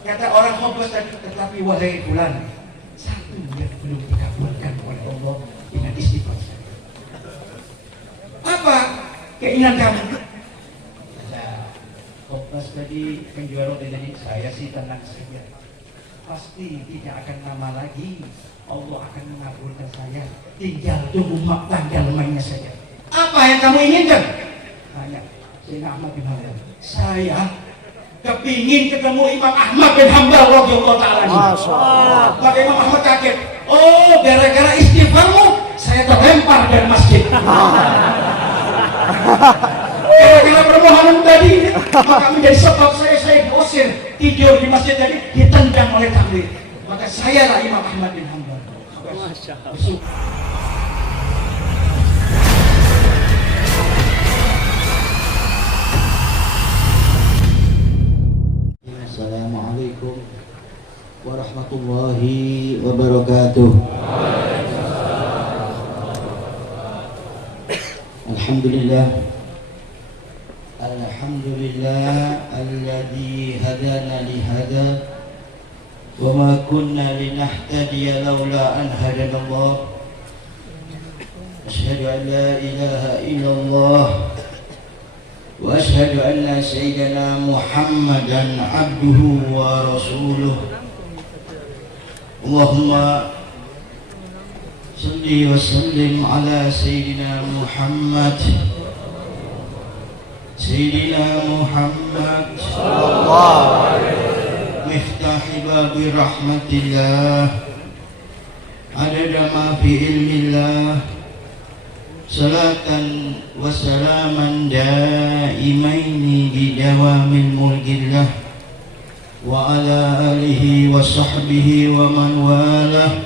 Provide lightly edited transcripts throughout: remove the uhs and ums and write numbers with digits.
Kata orang khobos tadi, tetapi wahai fulan, satu yang belum dikabulkan oleh Allah dengan istighfar. Apa keinginan kamu? Khobos tadi penjual roti tadi, saya sih tenang saja. Pasti tidak akan lama lagi Allah akan mengabulkan saya. Tinggal tunggu tanggal mainnya saja. Apa yang kamu inginkan? Tanya Sayyidina Ahmad bin Hanbal. Saya kepingin ketemu Imam Ahmad bin Hanbal radhiyallahu ta'ala. Maka Imam Ahmad kaget. Oh, gara-gara istighfarmu saya terlempar dari masjid. Gara-gara permohonan tadi, maka menjadi sebab saya diusir, tidur di masjid tadi, ditendang oleh takdir. Maka saya lah Imam Ahmad bin Hanbal. Masya Allah. Assalamualaikum warahmatullahi wabarakatuh. Alhamdulillah. Alhamdulillah alladzi hadana li hada wa ma kunna linahtadiya laula an hadana Allah. Asyhadu an la ilaha illallah wa asyhadu anna sayyidana Muhammadan abduhu wa rasuluh. Allahumma salli wa sallim ala sayyidina Muhammad sallallahu alaihi miftahi babi rahmatillah adada ma fi ilmillah salatan wa salaman daimaini di dawamil mulkillah wa ala alihi wa sahbihi wa man walah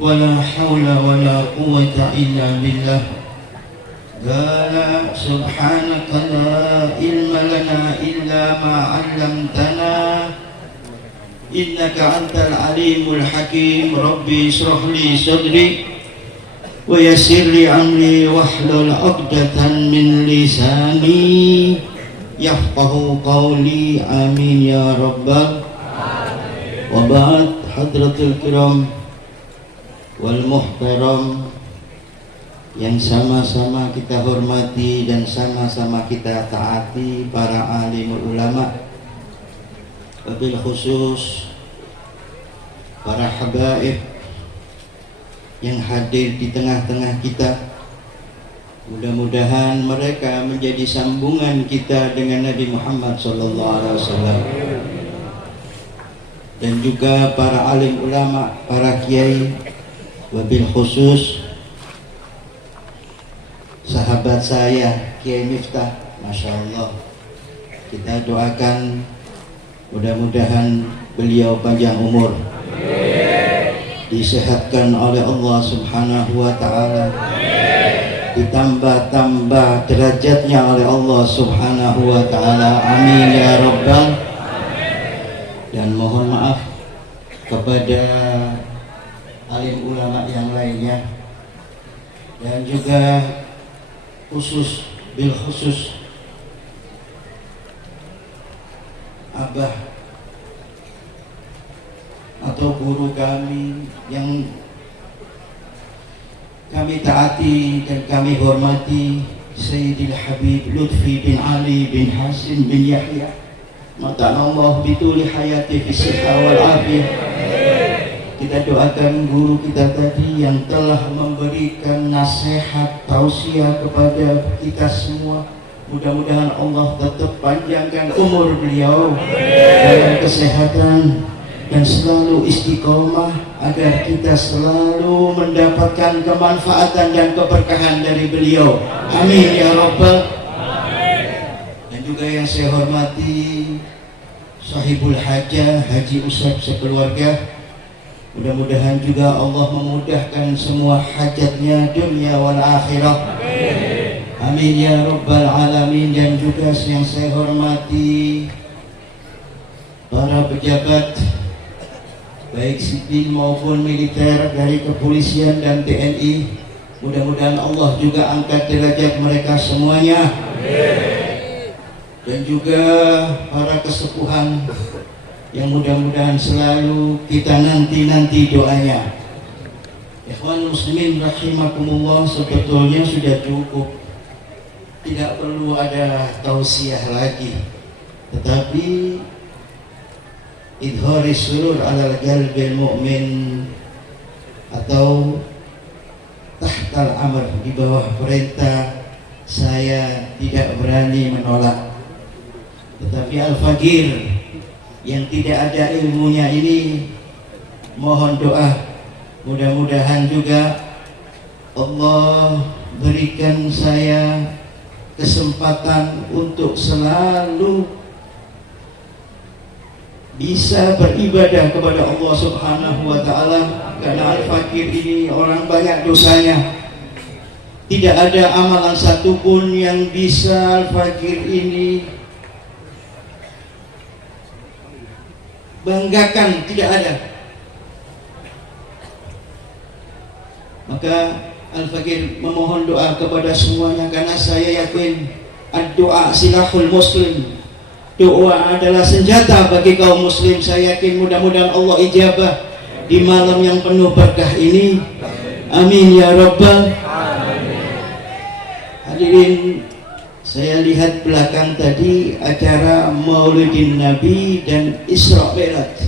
wa la hawla wa la quwwata illa billah. Qala subhanaka la ilma lana illa ma 'allamtana innaka antal alimul hakim. Rabbi ishrah li sadri wa yassir li amri wahlul 'uqdatan min lisani yafqahu qawli. Amin ya rabbal alamin. Wa ba'd, hadratul kiram wal muhtaram yang sama-sama kita hormati dan sama-sama kita taati, para alimul ulama, wabil khusus para habaib yang hadir di tengah-tengah kita. Mudah-mudahan mereka menjadi sambungan kita dengan Nabi Muhammad SAW. Dan juga para alim ulama, para kiai, wabil khusus sahabat saya Kiai Miftah, Masya Allah. Kita doakan mudah-mudahan beliau panjang umur, disehatkan oleh Allah Subhanahu wa ta'ala, ditambah-tambah derajatnya oleh Allah Subhanahu wa ta'ala. Amin ya rabbal. Dan mohon maaf kepada alim ulama yang lainnya, dan juga khusus bil khusus abah atau guru kami yang kami taati dan kami hormati, Sayyidil Habib Lutfi bin Ali bin Hasin bin Yahya, mata'allah bituli hayati fi sihha wal afiyah. Kita doakan guru kita tadi yang telah memberikan nasihat tausiah kepada kita semua. Mudah-mudahan Allah tetap panjangkan umur beliau dalam kesehatan dan selalu istiqomah agar kita selalu mendapatkan kemanfaatan dan keberkahan dari beliau. Amin ya rabbal. Dan juga yang saya hormati sahibul hajah Haji Usab sekeluarga. Mudah-mudahan juga Allah memudahkan semua hajatnya dunia wal akhirah. Amin ya rabbal alamin. Dan juga yang saya hormati para pejabat baik sipil maupun militer dari kepolisian dan TNI. Mudah-mudahan Allah juga angkat derajat mereka semuanya. Dan juga para kesepuhan yang mudah-mudahan selalu kita nanti doanya. Ikhwan muslimin rahimakumullah, sebetulnya sudah cukup, tidak perlu ada tausiah lagi, tetapi idhari surur alal qalbil mu'min atau tahtal amr, di bawah perintah saya tidak berani menolak. Tetapi al-faqir yang tidak ada ilmunya ini, mohon doa, mudah-mudahan juga Allah berikan saya kesempatan untuk selalu bisa beribadah kepada Allah Subhanahu wa ta'ala, karena al-faqir ini orang banyak dosanya. Tidak ada amalan satupun yang bisa al-faqir ini banggakan, tidak ada. Maka al-faqir memohon doa kepada semuanya, karena saya yakin ad-doa silahul muslim, doa adalah senjata bagi kaum muslim. Saya yakin mudah-mudahan Allah ijabah di malam yang penuh berkah ini, amin ya rabbal alamin. Hadirin, saya lihat belakang tadi acara Maulidin Nabi dan Isra Mi'raj,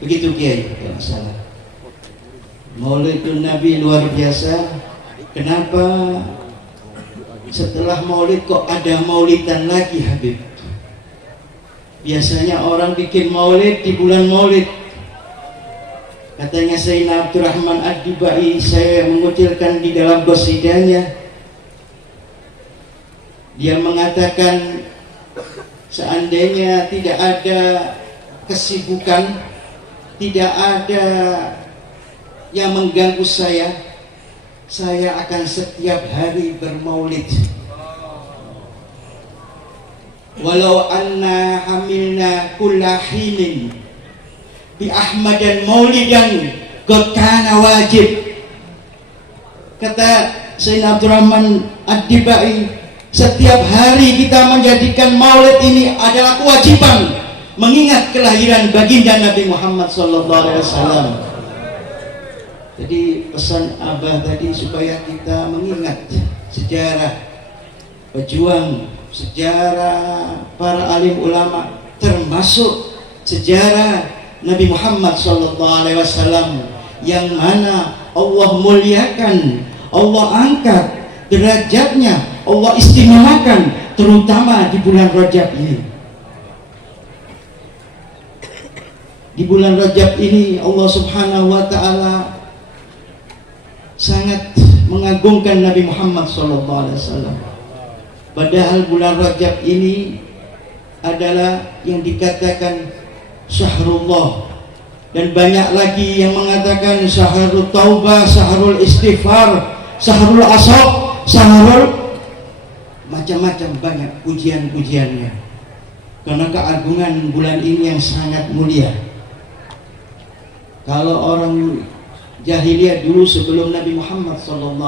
begitu Kiai? Tidak salah. Maulidun Nabi luar biasa. Kenapa setelah Maulid kok ada Maulidan lagi, Habib? Biasanya orang bikin Maulid di bulan Maulid. Katanya Sayyidina Abdurrahman Ad-Dibai, saya mengucilkan di dalam qasidahnya, dia mengatakan seandainya tidak ada kesibukan, tidak ada yang mengganggu saya akan setiap hari bermaulid. Walau anna hamilna kulla hinin bi ahmadan maulidan qad kana wajib. Kata Sayyidina Abdurrahman Ad-Dibai, setiap hari kita menjadikan maulid ini adalah kewajiban, mengingat kelahiran baginda Nabi Muhammad SAW. Jadi pesan Abah tadi supaya kita mengingat sejarah pejuang, sejarah para alim ulama, termasuk sejarah Nabi Muhammad SAW, yang mana Allah muliakan, Allah angkat derajatnya, Allah istimewakan, terutama di bulan Rajab ini. Di bulan Rajab ini Allah Subhanahu wa ta'ala sangat mengagungkan Nabi Muhammad SAW. Padahal bulan Rajab ini adalah yang dikatakan Syahrullah, dan banyak lagi yang mengatakan Syahrul Taubah, Syahrul Istighfar, Syahrul Asab, Syahrul macam-macam, banyak pujian-pujiannya, karena keagungan bulan ini yang sangat mulia. Kalau orang jahiliyah dulu sebelum Nabi Muhammad SAW,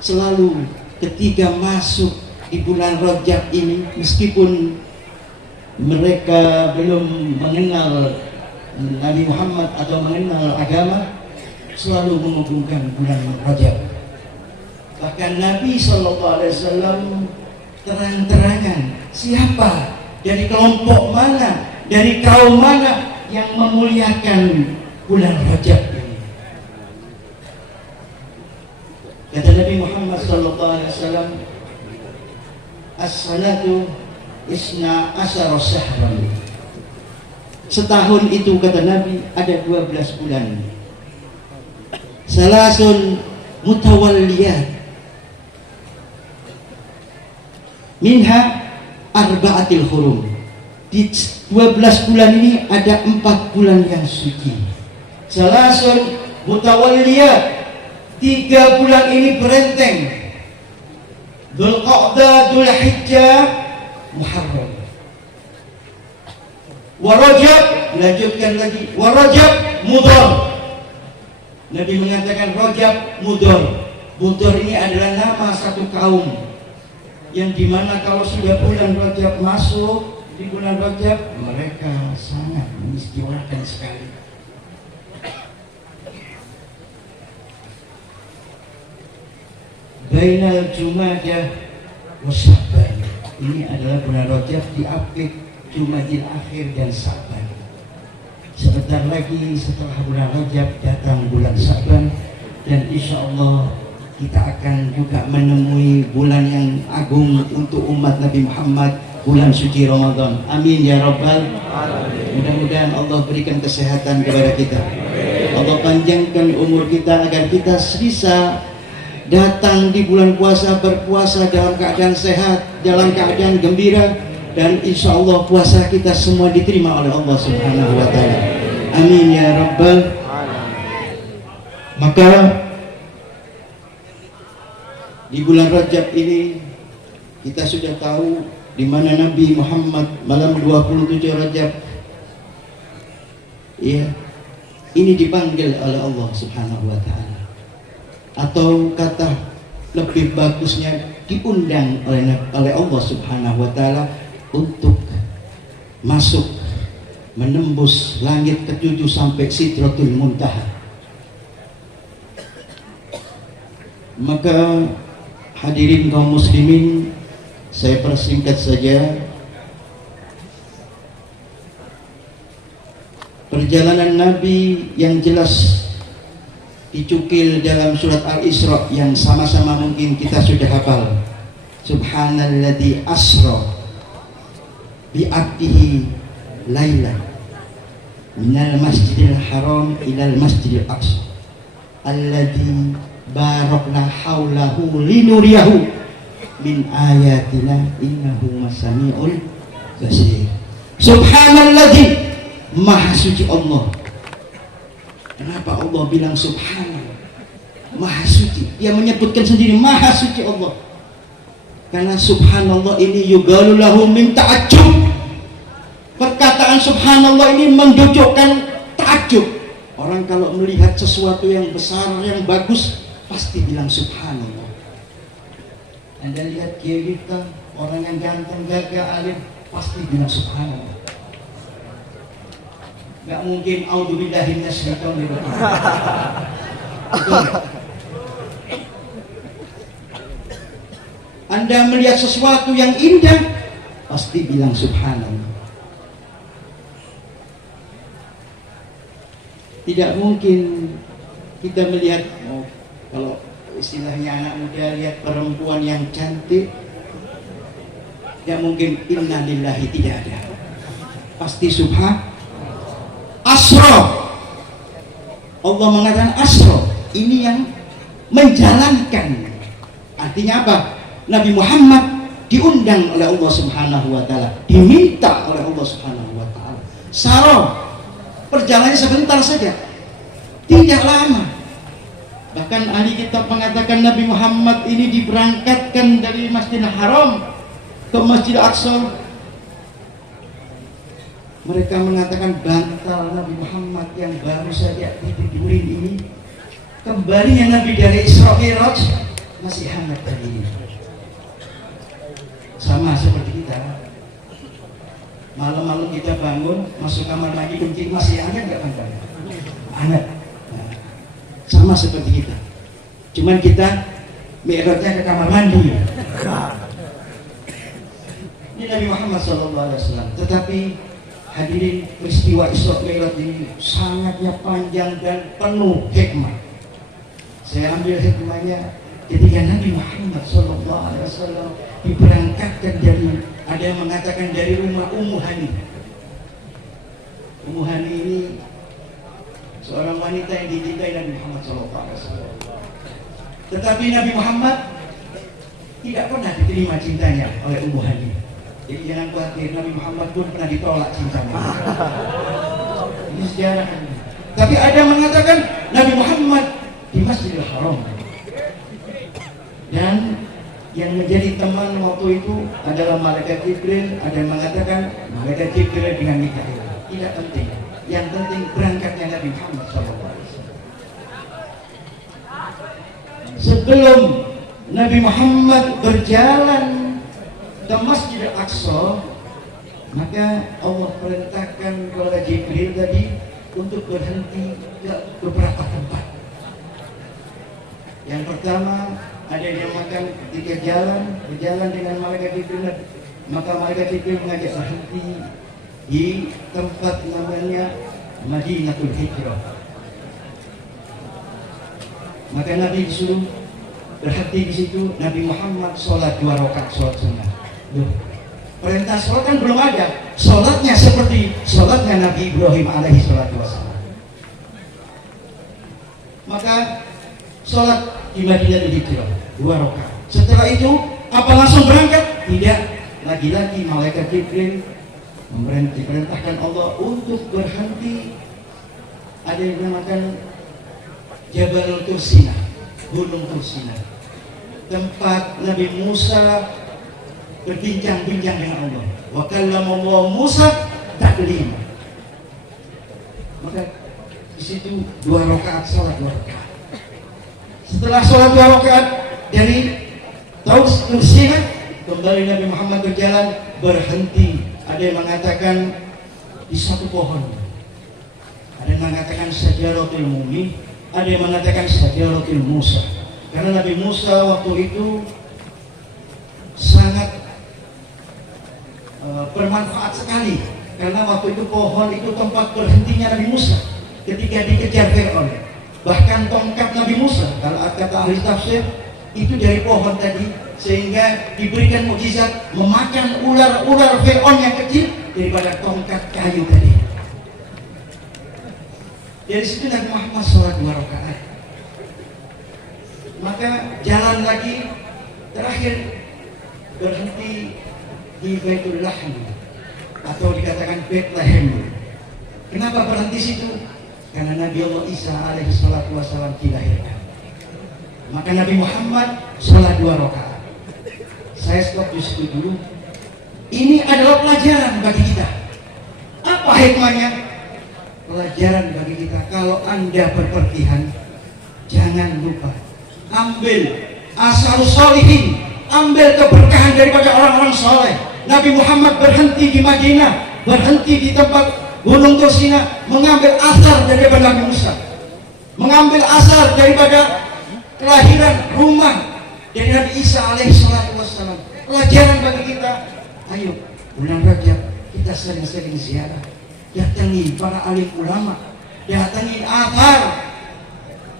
selalu ketika masuk di bulan Rajab ini, meskipun mereka belum mengenal Nabi Muhammad atau mengenal agama, selalu mengagungkan bulan Rajab. Bahkan Nabi SAW terang-terangan siapa, dari kelompok mana, dari kaum mana yang memuliakan bulan Rajab ini. Kata Nabi Muhammad SAW, as-sanatu isna asyara syahran. Setahun itu, kata Nabi, ada 12 bulan. Salasun mutawalliyat minha arba'atil hurum. Di 12 bulan ini ada 4 bulan yang suci. Salasun mutawalliyat, 3 bulan ini berenteng. Dzulqa'dah, Dzulhijjah, Muharram. Wa Rajab, lanjutkan lagi, wa Rajab Mudhar. Nabi mengatakan Rajab Mudhar. Mudhar ini adalah nama satu kaum, yang dimana kalau sudah bulan Rajab masuk, Di bulan Rajab mereka sangat mengistimewakan sekali. Bainal Jumadah wa Sya'ban. Ini adalah bulan Rajab diapit Jumadil Akhir dan Sya'ban. Sebentar lagi setelah bulan Rajab datang bulan Sya'ban, dan insya Allah kita akan juga menemui bulan yang agung untuk umat Nabi Muhammad, bulan suci Ramadan. Amin ya Rabbal alamin. Mudah-mudahan Allah berikan kesehatan kepada kita. Allah panjangkan umur kita agar kita bisa datang di bulan puasa, berpuasa dalam keadaan sehat, dalam keadaan gembira, dan insya Allah puasa kita semua diterima oleh Allah Subhanahu wa Ta'ala. Amin ya Rabbal alamin. Maka di bulan Rajab ini kita sudah tahu di mana Nabi Muhammad malam 27 Rajab, ya, ini dipanggil oleh Allah Subhanahu wa Ta'ala, atau kata lebih bagusnya diundang oleh Allah Subhanahu wa Ta'ala untuk masuk menembus langit ketujuh sampai Sidratul Muntaha. Maka hadirin kaum muslimin, saya persingkat saja. Perjalanan Nabi yang jelas dicukil dalam surat Al-Isra yang sama-sama mungkin kita sudah hafal. Subhanalladzi asra bi 'abdihi lailan minal masjidil haram ilal masjidil aqsa alladzi barakna haulahu linuriyahu min ayatina innahu masami'ul basir. Subhanalladzi, maha suci Allah. Kenapa Allah bilang subhanallah, maha suci? Dia menyebutkan sendiri maha suci Allah, karena subhanallah ini yugalu lahu min ta'ajjub. Perkataan subhanallah ini menunjukkan takjub. Orang kalau melihat sesuatu yang besar, yang bagus, pasti bilang subhanallah. Anda lihat kiai kita, orang yang ganteng, gagah, alim, pasti bilang subhanallah. Gak mungkin a'udzubillahi minasyaitonir rajim. Anda melihat sesuatu yang indah, pasti bilang subhanallah. Tidak mungkin kita melihat, kalau istilahnya anak muda, lihat perempuan yang cantik, tidak mungkin inna lillahi, tidak ada. Pasti subhan. Asra, Allah mengatakan asra, ini yang menjalankan. Artinya apa? Nabi Muhammad diundang oleh Allah Subhanahu wa Ta'ala, diminta oleh Allah Subhanahu wa Ta'ala. Sara, perjalanannya sebentar saja, tidak lama. Bahkan ahli kitab mengatakan Nabi Muhammad ini diberangkatkan dari Masjidil Haram ke Masjidil Aqsa. Mereka mengatakan bantal Nabi Muhammad yang baru saja ditidurin ini, kembalinya Nabi dari Isra Mi'raj, masih hangat hari ini. Sama seperti kita, malam-malam kita bangun, masuk kamar mandi, kunci masih hangat nggak bantalnya? Hangat. Nah, sama seperti kita, cuman kita Mi'rajnya ke kamar mandi. Ini Nabi Muhammad SAW. Tetapi hadirin, peristiwa Isra Mi'raj ini sangatnya panjang dan penuh hikmah. Saya ambil hikmahnya ketika Nabi Muhammad SAW diberangkatkan dari, ada yang mengatakan dari rumah Ummu Hani. Ummu Hani ini seorang wanita yang dicintai Nabi Muhammad SAW. Tetapi Nabi Muhammad tidak pernah diterima cintanya oleh Ummu Hani. Jadi jangan khawatir, Nabi Muhammad pun pernah ditolak cintanya. Ini sejarah. Tapi ada yang mengatakan Nabi Muhammad di Masjidil Haram, dan yang menjadi teman waktu itu adalah malaikat Jibril. Ada yang mengatakan malaikat Jibril dengan Mikail. Tidak penting, yang penting berangkatnya Nabi Muhammad SAW. Sebelum Nabi Muhammad berjalan ke Masjidil Aqsa, Maka Allah perintahkan kepada Jibril tadi untuk berhenti ke beberapa tempat. Yang pertama, ada yang makan ketika berjalan dengan malaikat Jibril, maka malaikat Jibril mengajak berhenti di tempat namanya Madinatul Hijrah. Maka Nabi disuruh berhenti di situ. Nabi Muhammad sholat 2 rakaat sholat sunnah. Loh, perintah sholat kan belum ada. Sholatnya seperti sholatnya Nabi Ibrahim alaihi salatu wassalam. Maka sholat di Madinatul Hijrah 2 rakaat. Setelah itu apa langsung berangkat? Tidak. Lagi-lagi malaikat Jibril diperintahkan Allah untuk berhenti. Ada yang dinamakan Jabal Tursina, Gunung Tursina, tempat Nabi Musa berbincang-bincang dengan Allah. Wa kallama Allah Musa taklima. Maka di situ 2 rakaat salat 2 rakaat. Setelah sholat 2 rakaat dari Taus Tursina, kembali Nabi Muhammad berjalan, berhenti. Ada yang mengatakan di satu pohon, ada yang mengatakan Syajaratul Mumin, ada yang mengatakan Syajaratul Musa. Karena Nabi Musa waktu itu sangat bermanfaat sekali, karena waktu itu pohon itu tempat berhentinya Nabi Musa ketika dikejar Fir'aun. Bahkan tongkat Nabi Musa, kalau kata ahli tafsir, itu dari pohon tadi, sehingga diberikan mukjizat memakan ular-ular Fir'aun yang kecil daripada tongkat kayu tadi. Dari situ Nabi Muhammad sholat 2 rakaat. Maka jalan lagi, terakhir berhenti di Baitul Lahm atau dikatakan Bethlehem. Kenapa berhenti situ? Karena Nabi Allah Isa alaihi salatu wassalam dilahirkan. Maka Nabi Muhammad sholat 2 rakaat. Saya stop di situ dulu. Ini adalah pelajaran bagi kita. Apa hikmahnya? Pelajaran bagi kita, kalau Anda berpergian, jangan lupa ambil asharus sholihin, ambil keberkahan daripada orang-orang soleh. Nabi Muhammad berhenti di Madinah, berhenti di tempat Gunung Tursina, mengambil asar daripada Nabi Musa, mengambil asar daripada kelahiran rumah dari Nabi Isa alaihi salatu wassalam. Pelajaran bagi kita. Ayo, bulan Rajab kita sering-sering ziarah, datangi para alim ulama, datangi athar,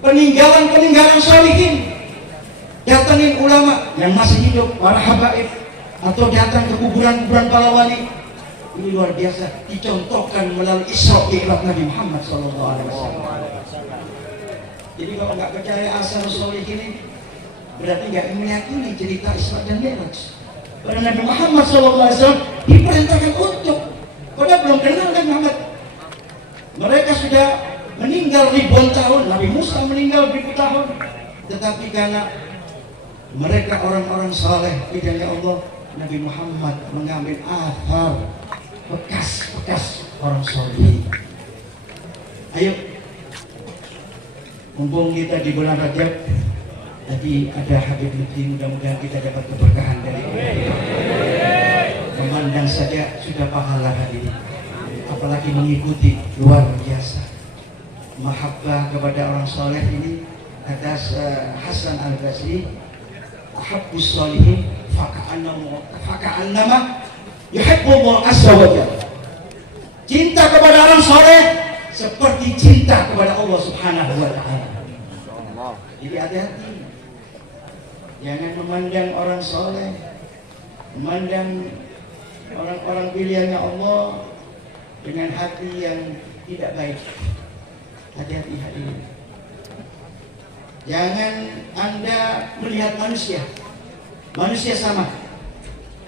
peninggalan-peninggalan sholihin, datangin ulama yang masih hidup, para habaib, atau datang ke kuburan-kuburan para wali. Ini luar biasa, dicontohkan melalui Isra Mi'raj Nabi Muhammad SAW. Jadi kalau nggak percaya asal sholihin ini, berarti nggak meyakini cerita Isra dan Mi'raj. Pada Nabi Muhammad SAW diperintahkan untuk, pada belum kenal Nabi Muhammad. Mereka sudah meninggal ribuan tahun, Nabi Musa meninggal ribu tahun, tetapi karena mereka orang-orang saleh pilihannya Allah, Nabi Muhammad mengambil athar, bekas-bekas orang saleh. Ayo, mumpung kita di bulan Rajab, tadi ada Habib Lutfi, mudah-mudahan kita dapat keberkahan dari Allah. Memandang saja sudah pahala hari ini, apalagi mengikuti, luar biasa. Mahabbah kepada orang soleh ini, kata Hasan Al-Basri, ahabbus sholihin faka'annama yuhibbullah azza wa jalla. Cinta kepada orang soleh seperti cinta kepada Allah subhanahu wa ta'ala. Jadi hati-hati, jangan memandang orang soleh, memandang orang-orang pilihannya Allah dengan hati yang tidak baik. Hati-hati hadirin. Jangan Anda melihat manusia sama.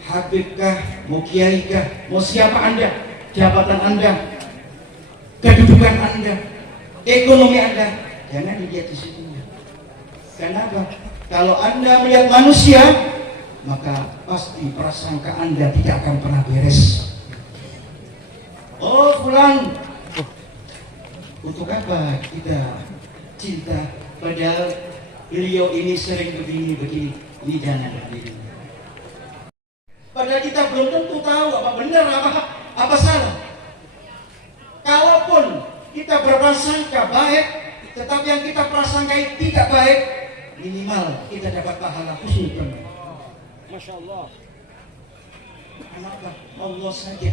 Habibkah, mau kiaikah, mau siapa Anda, jabatan Anda, kedudukan Anda, ekonomi Anda, jangan dilihat di situ. Kenapa? Kalau Anda melihat manusia, maka pasti prasangka Anda tidak akan pernah beres. Oh fulan, untuk apa kita cinta padahal beliau ini sering begini. Ini jangan begini. Padahal kita belum tentu tahu apa benar apa Apa salah? Kalaupun kita berprasangka baik, tetapi yang kita prasangkai tidak baik, minimal kita dapat pahala husnul dzan. Masya Allah. Kenapa? Allah saja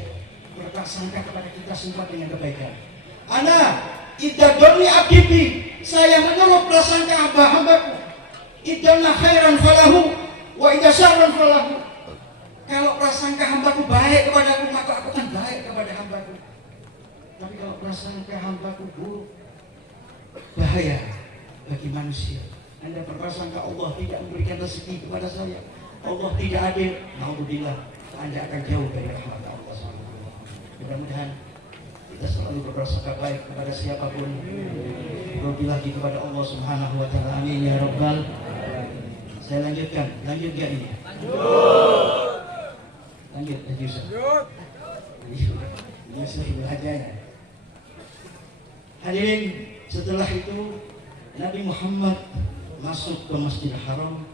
berprasangka kepada kita semua dengan kebaikan. Ana idza doni abdi, saya menurut prasangka hamba-hambaku. Idza khairan falahu wa idza syarran falahu. Kalau prasangka hambaku baik kepadaku, maka aku akan baik kepada hambaku. Tapi kalau prasangka hambaku buruk, bahaya bagi manusia. Anda berprasangka Allah tidak memberikan rezeki kepada saya, Allah tidak adil, naudzubillah, Anda akan jauh dari rahmat Allah SWT. Mudah-mudahan kita selalu berprasangka baik kepada siapapun, terlebih lagi kepada Allah Subhanahu wa taala. Amin ya rabbal. Saya lanjutkan, lanjut gak ini? Lanjut, Yusuf. Yusuf belajarnya. Hadirin, setelah itu Nabi Muhammad masuk ke Masjidil Haram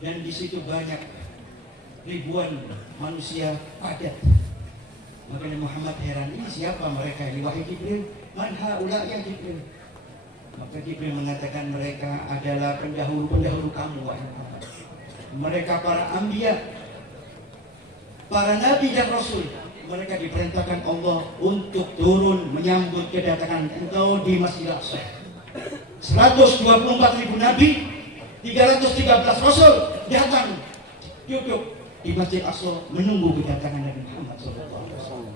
dan di situ banyak ribuan manusia padat. Maka Nabi Muhammad heran, ini siapa mereka? Ini wahai Jibril, man haula ya Jibril. Maka Jibril mengatakan mereka adalah pendahulu-pendahulu kamu wahai Muhammad. Mereka para anbiya, para nabi dan rasul. Mereka diperintahkan Allah untuk turun menyambut kedatangan engkau di Masjidil Aqsa. 124.000 nabi, 313 rasul datang duduk di Masjid Aqsa menunggu kedatangan Nabi Muhammad SAW.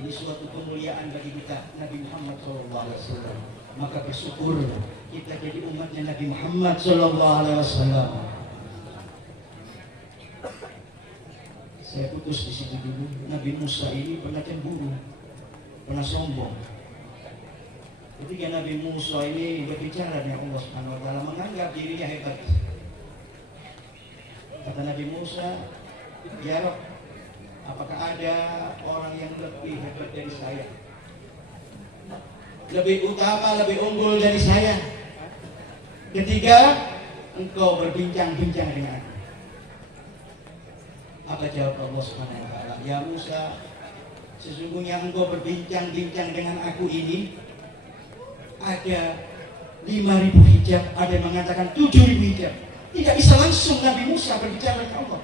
Ini suatu kemuliaan bagi kita, Nabi Muhammad SAW. Maka bersyukur kita jadi umatnya Nabi Muhammad SAW. Saya putus di situ dulu. Nabi Musa ini pernah cemburu, pernah sombong. Ketika Nabi Musa ini berbicara dengan Allah Subhanahu wa taala, menganggap dirinya hebat. Kata Nabi Musa, "Ya Rabb, apakah ada orang yang lebih hebat dari saya? Lebih utama, lebih unggul dari saya? Ketika engkau berbincang-bincang dengan aku." Apa jawab Allah Subhanahu wa taala? "Ya Musa, sesungguhnya engkau berbincang-bincang dengan aku ini ada 5.000 hijab, ada yang mengatakan 7.000 hijab." Tidak bisa langsung Nabi Musa berbicara dengan Allah.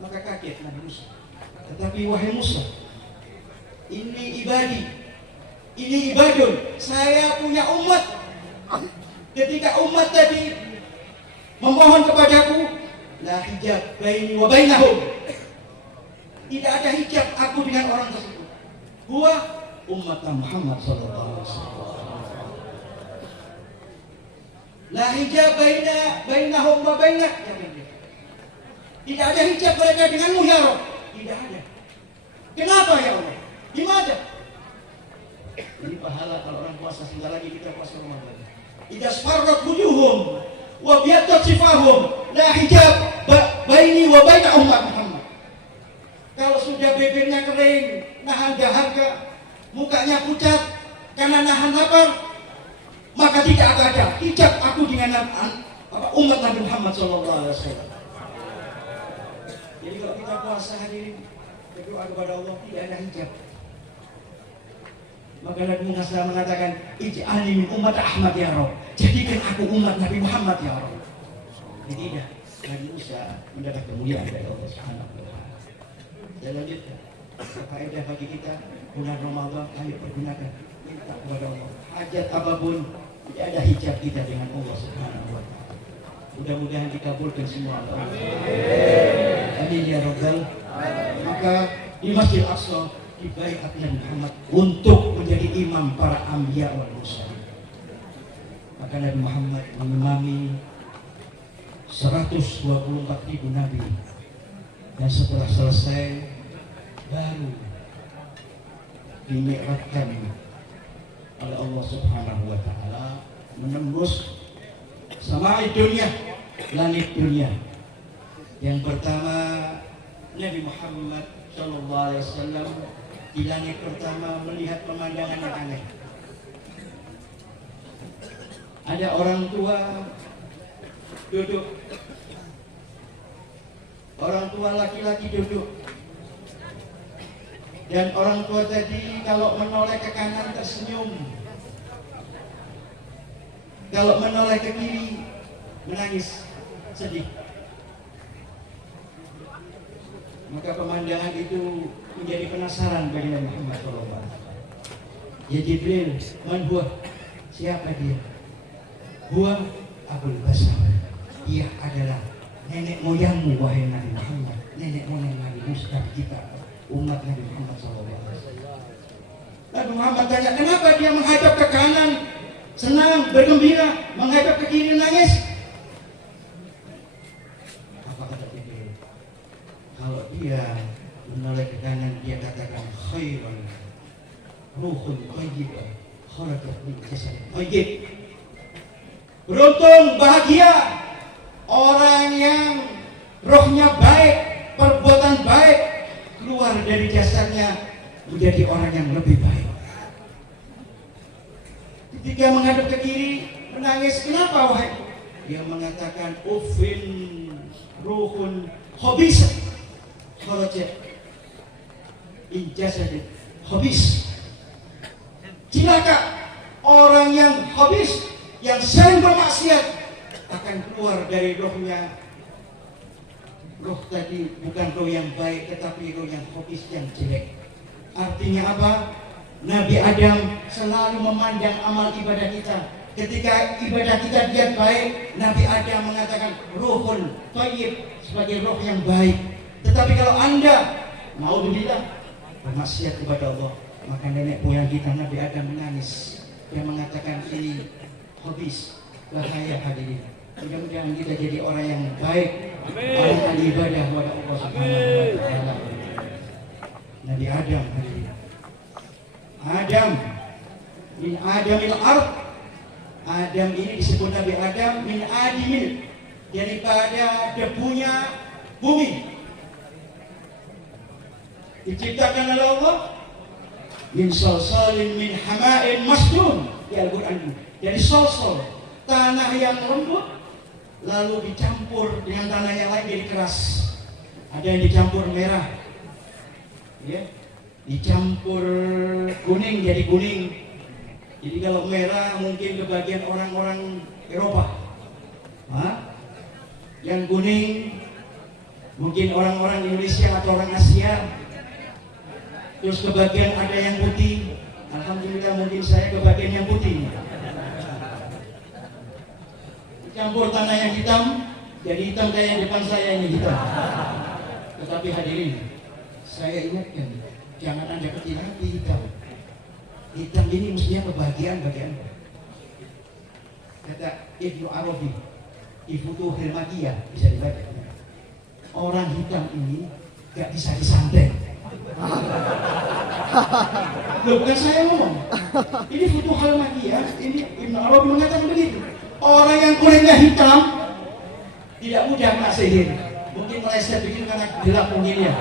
Maka kaget Nabi Musa. Tetapi wahai Musa, ini ibadi, ini ibadun, saya punya umat. Ketika umat tadi memohon kepadaku, la hijab baini wa bainahum, tidak ada hijab aku dengan orang tersebut. Huwa umat Muhammad sallallahu alaihi wasallam. La hijab bainahum wa bainak. Tidak ada hijab mereka denganmu ya Rabb. Tidak ada. Kenapa ya Allah? Gimana? Ini pahala kalau orang puasa, sebentar lagi kita puasa Ramadan. Idza sfarrat wujuhum wa biyatat sifahum la hijab baini wa baina umat Muhammad. Kalau sudah bibirnya kering, nahan dahaga, mukanya pucat karena nahan lapar, maka tidak ada hijab aku dengan umat Nabi Muhammad SAW. Jadi kalau kita puasa hadirin, berdoa kepada Allah, tidak ada hijab. Maka Nabi Muhammad mengatakan, ij'alni min umat Ahmad ya Rabb, jadikan aku umat Nabi Muhammad ya Rabb. Jadi tidak, Nabi Musa mendapat kemuliaan dari Allah Subhanahu wa taala. Dan lanjutkan, faedah bagi kita bulan Ramadan, ayo pergunakan, minta kepada Allah. Hajat apapun, tidak ada hijab kita dengan Allah Subhanahu wa taala. Mudah-mudahan dikabulkan semua. Amin ya rabbal. Maka di Masjid Aqsa dibaiat Nabi Muhammad untuk menjadi imam para anbiya wal mursalin. Maka Nabi Muhammad mengimami 124.000 nabi, dan setelah selesai baru dimi'rajkan oleh Allah Subhanahu wa taala menembus samai dunia, langit dunia. Yang pertama, Nabi Muhammad sallallahu alaihi wasallam di langit pertama melihat pemandangan yang aneh. Ada orang tua duduk Orang tua laki-laki duduk. Dan orang tua tadi kalau menoleh ke kanan tersenyum. Kalau menoleh ke kiri menangis, sedih. Maka pemandangan itu menjadi penasaran bagi Nabi Muhammad SAW. Ya Jibril, man huwa? Siapa dia? Huwa Abul Basar. Dia adalah nenek moyangmu wahai Nabi Muhammad, nenek moyang Nabi Musa kita, umat Nabi Muhammad SAW. Nabi Muhammad tanya, kenapa dia menghadap ke kanan senang, bergembira, menghadap ke kiri nangis? Apa kata Jibril? Kalau dia menoleh ke kanan, dia katakan khairan ruhun thayyibah kharajat min jasad thayyib. Beruntung, bahagia orang yang rohnya baik, perbuatan baik, keluar dari jasadnya menjadi orang yang lebih baik. Ketika menghadap ke kiri menangis, kenapa wahai? Dia mengatakan ufin ruhun khabis kharajat min jasad khabis. Celaka orang yang habis, yang sering bermaksiat akan keluar dari rohnya. Roh tadi bukan roh yang baik, tetapi roh yang habis, yang jelek. Artinya apa? Nabi Adam selalu memandang amal ibadah kita. Ketika ibadah kita dia baik, Nabi Adam mengatakan ruhun thayyib, sebagai roh yang baik. Tetapi kalau Anda naudzubillah bermaksiat kepada Allah, maka nenek moyang kita Nabi Adam menangis. Dia mengatakan ini habis, bahaya hadirin. Mudah-mudahan kita jadi orang yang baik, orang yang ibadah kepada Allah Subhanahu wa taala. Nabi Adam hadirin. Adam min Adamil ard. Adam ini disebut Nabi Adam min Adimil, daripada debunya bumi. Diciptakan oleh Allah min salsalin min hama'in masnun di Al-Quran. Dari salsal, tanah yang lembut, lalu dicampur dengan tanah yang lain jadi keras. Ada yang dicampur merah, ya, dicampur kuning jadi kuning. Jadi kalau merah mungkin kebagian orang-orang Eropa, yang kuning mungkin orang-orang Indonesia atau orang Asia. Terus kebagian ada yang putih, alhamdulillah mungkin saya kebagian yang putih. Campur tanah yang hitam, jadi hitam kayak yang depan saya ini hitam. Tetapi hadirin, saya ingatkan, jangan Anda kecil hati hitam. Hitam ini mestinya kebahagiaan bagi Anda. Kata Ibnu Arabi, di Futuhil Makiyah bisa dibaca. Orang hitam ini gak bisa disantet. Loh, bukan saya ngomong. Ini Futuhul Makiyah, ini Ibnu Arabi mengatakan begitu. Orang yang kulitnya hitam tidak mudah kena sihir. Mungkin meleset begitu karena gelap mungkin ya.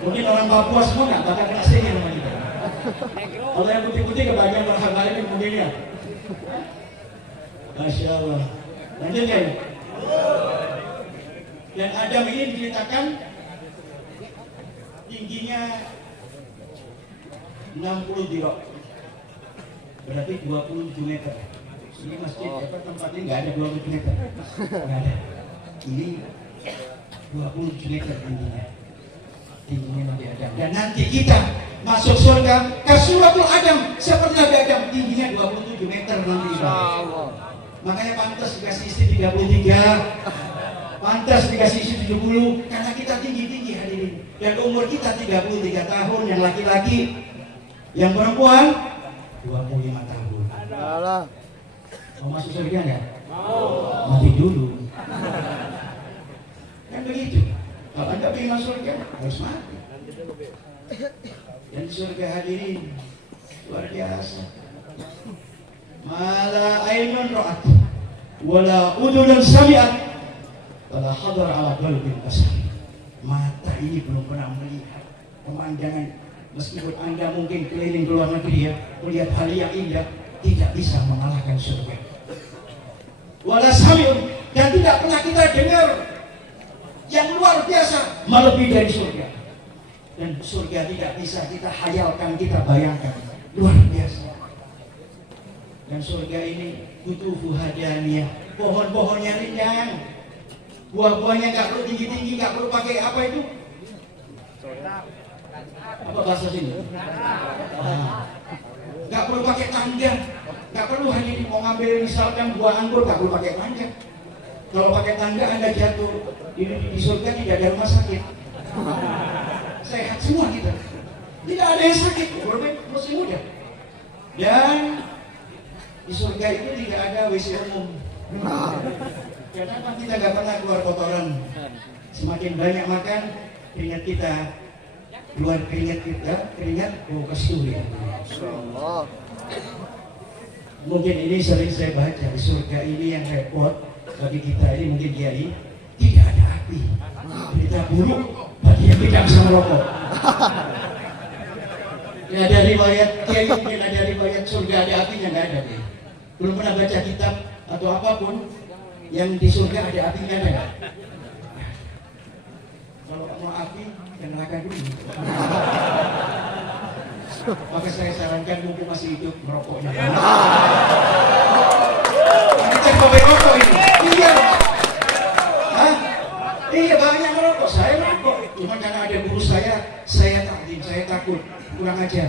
Mungkin orang Papua semua nggak bakal kena sihir sama kita. Kalau yang putih-putih kebagian berharga ini mungkin ya. Masya Allah. Lanjut ya. Dan Adam ini diceritakan tingginya 60 dirok, berarti 27 meter. Ini masjid tempat ini nggak ada 27 meter, nggak ada. Ini 27 meter tingginya Nabi Adam. Dan nanti kita masuk surga ke suratul Adam seperti Nabi Adam, tingginya 27 meter nanti. Makanya pantas dikasih istri 33, pantas dikasih istri 70, karena kita tinggi-tinggi hadirin. Dan umur kita 33 tahun, yang laki-laki, yang perempuan 25 tahun. Mau masuk surga nggak? Mau. Mati dulu. Kan begitu. Kalau Anda ingin masuk surga harus mati. Dan surga hadirin luar biasa. Mala ainun ra'at wala udhunun sami'at wala hadar ala qalbin basar. Mata ini belum pernah melihat pemandangan. Meskipun Anda mungkin keliling ke luar negeri ya, melihat hal yang indah, tidak bisa mengalahkan surga. wala sami'un, dan tidak pernah kita dengar yang luar biasa melebihi dari surga. Dan surga tidak bisa kita hayalkan, kita bayangkan, luar biasa. Dan surga ini butuh hadaniyah, pohon-pohonnya rindang, buah-buahnya nggak perlu tinggi-tinggi, nggak perlu pakai apa itu? Apa bahasa sini? Nggak perlu pakai tangga, nggak perlu hanya mau ngambil misalkan buah anggur, nggak perlu pakai tangga. Kalau pakai tangga Anda jatuh di surga, tidak ada rumah sakit, sehat semua kita, tidak ada yang sakit, masih muda. Dan di surga itu tidak ada WC umum, karena kita nggak pernah keluar kotoran. Semakin banyak makan, keringat kita keluar, keringat kesturi. Mungkin ini sering saya baca, di surga ini yang repot bagi kita ini, mungkin kiai, tidak ada api. Berita buruk bagi yang tidak bisa merokok. Ya, ada riwayat kiai, mungkin ada riwayat surga ada apinya, nggak ada nih. Belum pernah baca kitab atau apapun yang di surga ada apinya, ada nggak? Kalau mau api, yang neraka dulu. Maka saya sarankan mumpung masih hidup merokoknya. Kita coba merokok ini. Iya. Hah? Iya, banyak merokok. Saya merokok. Cuma karena ada guru saya takdim, saya takut, kurang ajar.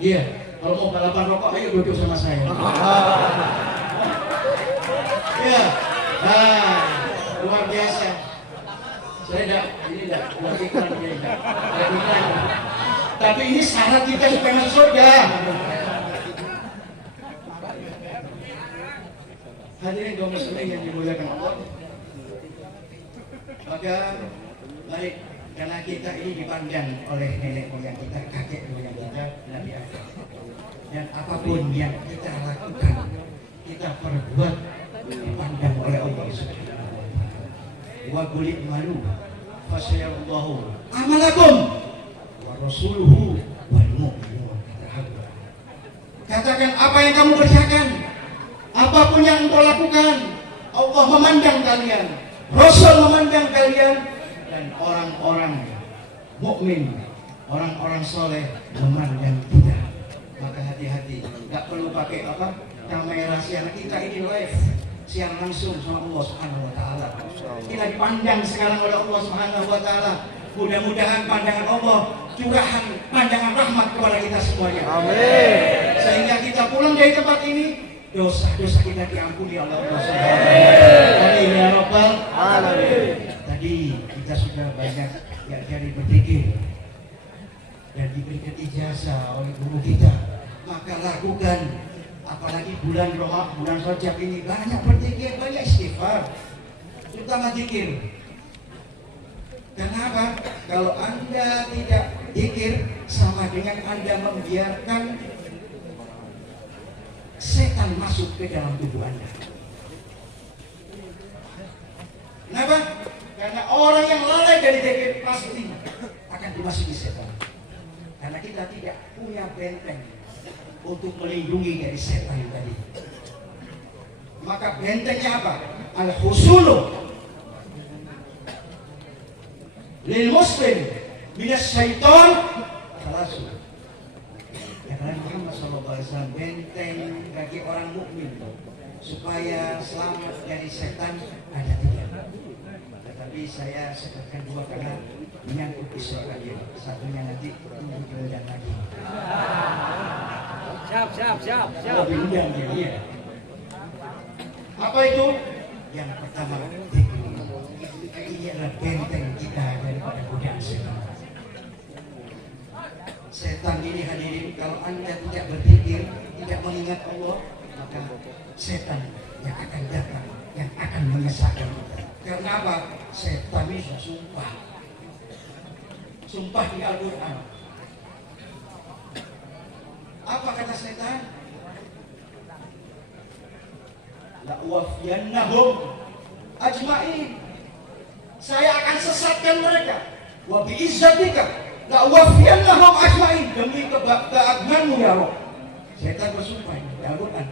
Iya. Kalau mau balapan rokok, ayo duduk sama saya. Iya. Nah, luar biasa. Saya buat iklan dia. Tapi ini syarat kita supaya masuk surga. Hadirin kaum muslimin yang dimuliakan Allah. Maka mari, karena kita ini dipandang oleh nenek moyang kita, kakek moyang kita, Nabi Adam. Dan apapun yang kita lakukan, kita perbuat, dipandang oleh Allah Subhanahu wa Ta'ala. Wa qul malu fasyallahu amalakum wa rasuluhu wal mu'minun. Katakan apa yang kamu kerjakan, apapun yang engkau lakukan, Allah memandang kalian, Rasul memandang kalian, dan orang-orang mukmin, orang-orang soleh memandang kita. Maka hati-hati, nggak perlu pakai kamera siaran kita ini live, siaran langsung sama Allah Subhanahu wa Ta'ala. Kita dipandang sekarang oleh Allah Subhanahu wa Ta'ala. Mudah-mudahan pandangan Allah, curahan pandangan rahmat kepada kita semuanya. Amin. Sehingga kita pulang dari tempat ini, dosa-dosa kita diampuni oleh Allah Subhanahu wa Ta'ala. Amin ya Rabbal alamin. Tadi kita sudah banyak dari berpikir dan diberikan ijazah oleh guru kita. Maka lakukan, apalagi bulan Ramadan, bulan Rajab ini, banyak berzikir, banyak istighfar, terutama zikir. Kenapa? Kalau Anda tidak zikir, sama dengan Anda membiarkan setan masuk ke dalam tubuh Anda. Kenapa? Karena orang yang lalai dari zikir pasti akan dimasuki setan. Karena kita tidak punya benteng untuk melindungi dari setan tadi. Maka bentengnya apa? Al-husulu lil muslim minas syaitan khalasu. Ya, karena Muhammad SAW, benteng bagi orang mukmin supaya selamat dari setan ada 3. Tetapi saya sebutkan 2 karena menyangkut Isra lagi. Satunya nanti tunggu kemudian lagi. Siap. Lebih undang dia. Apa itu? Yang pertama, ini adalah benteng kita daripada godaan setan. Setan ini hadirin, kalau Anda tidak berzikir, tidak mengingat Allah, maka setan yang akan datang, yang akan menyesatkan kita. Karena apa? Setan ini sudah sumpah di Al-Quran. Apa kata setan? La'uwafiyannahum ajma'in. Saya akan sesatkan mereka. Wa bi'izzatika la'uwafiyannahum ajma'in. Demi keagunganmu ya Allah. Setan bersumpah di Al-Quran.